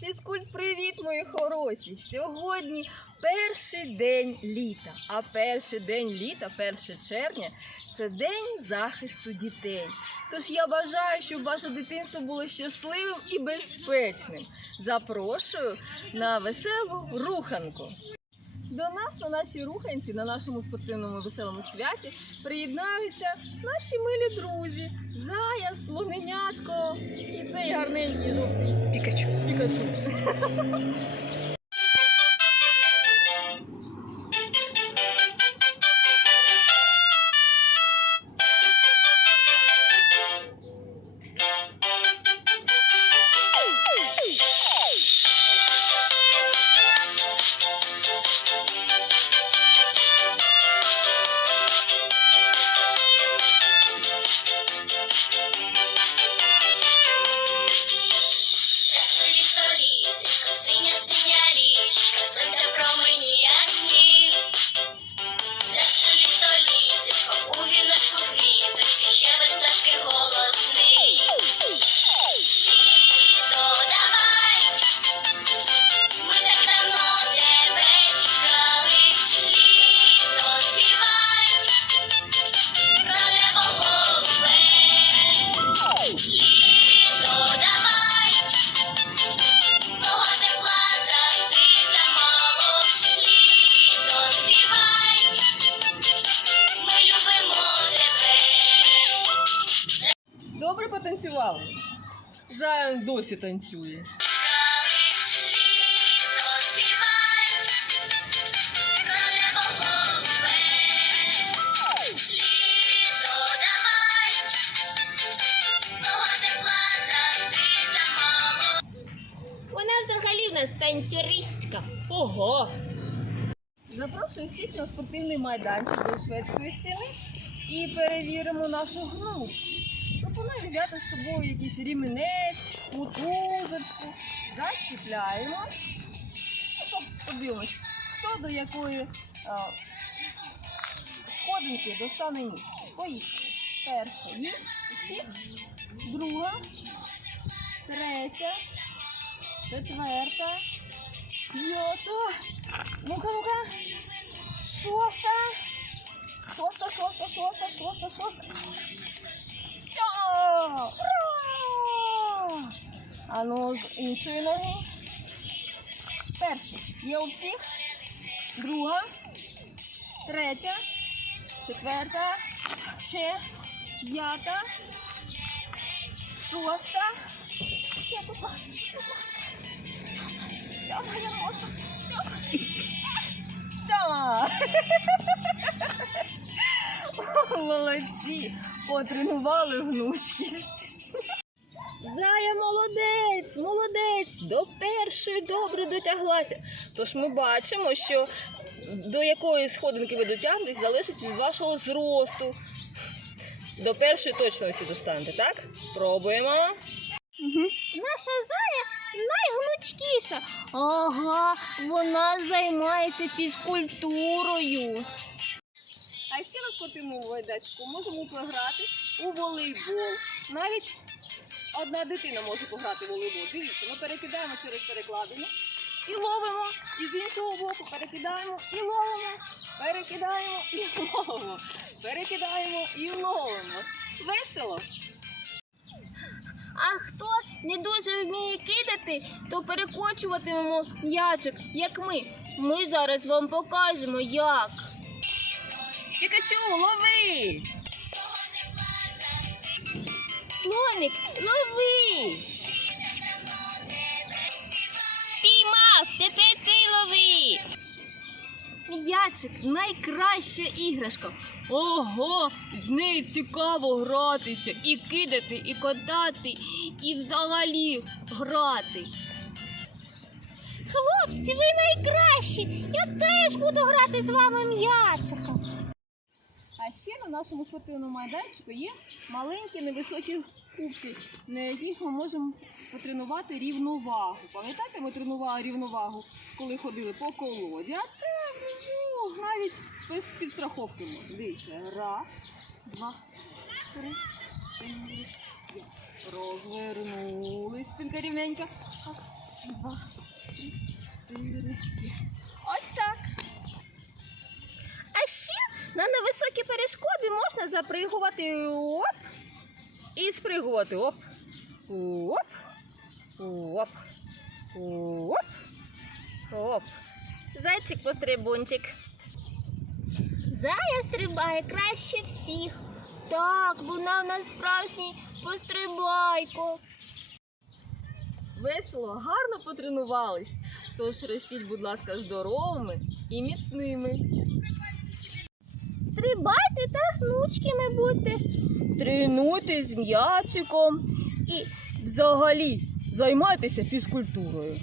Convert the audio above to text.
Фізкульт, привіт, мої хороші! Сьогодні перший день літа. А перший день літа, 1 червня, це день захисту дітей. Тож я бажаю, щоб ваше дитинство було щасливим і безпечним. Запрошую на веселу руханку. До нас на нашій руханці, на нашому спортивному веселому святі приєднаються наші милі друзі. Зая, слоненятко і цей гарненький жовтий Пікачу. Пікачу. Добре потанцювали? Зая досі танцює. Вона взагалі в нас танцюристка. Ого! Запрошую всіх на спортивний майданчик до шведської стіни і перевіримо нашу гру. Пропоную взяти з собою якийсь рівнець, мотузочку, зачіпляємо. Ну, Подивимось, хто до якої а, сходинки достане ніж. Поїхали. Перша ніж друга, третя, четверта, п'ята. Ну-ка, ну-ка. Шоста. Шоста, шоста, шоста, шоста, шоста. Та! Ура! А ну, іншої ноги. Перший. Є у всіх. Друга. Третя. Четверта. Ще. П'ята. Шоста. Ще, будь ласка. Сьома, я можу. Сьома. Сьома. Молодці. Потренували гнучкість. Зая молодець, молодець, до першої добре дотяглася. Тож ми бачимо, що до якої сходинки ви дотягнетесь, залежить від вашого зросту. До першої точно всі достанете, так? Пробуємо. Наша зая найгнучкіша. Ага, вона займається фізкультурою. А ще на спортивному майданчику можемо пограти у волейбол. Навіть одна дитина може пограти в волейбол. Дивіться, ми перекидаємо через перекладину і ловимо. І з іншого боку перекидаємо і ловимо. Перекидаємо і ловимо. Перекидаємо і ловимо. Весело. А хто не дуже вміє кидати, то перекочуватимемо м'ячик, як ми. Ми зараз вам покажемо, як. Пікачу, лови! Слоник, лови! Спіймав, тепер ти лови! М'ячик найкраща іграшка. Ого, з нею цікаво гратися, і кидати, і катати, і взагалі грати. Хлопці, ви найкращі! Я теж буду грати з вами м'ячиком. А ще на нашому спортивному майданчику є маленькі невисокі кубки, на яких ми можемо потренувати рівновагу. Пам'ятаєте, ми тренували рівновагу, коли ходили по колоді, а це внизу навіть без підстраховки можна. Дивіться, раз, два, три, чотири, п'ять. Розвернулись, спинка рівненька. Раз, два, три, чотири, п'ять. На невисокі перешкоди можна запригувати. Оп. І спригувати. Оп. Оп. Оп. Оп. Оп. Зайчик пострибунчик. Зая стрибає краще всіх. Так, вона в нас справжній пострибайко. Весело, гарно потренувались. Тож ростіть, будь ласка, здоровими і міцними. Стрибайте бути гнучкими будьте. З м'ячиком і взагалі займайтеся фізкультурою.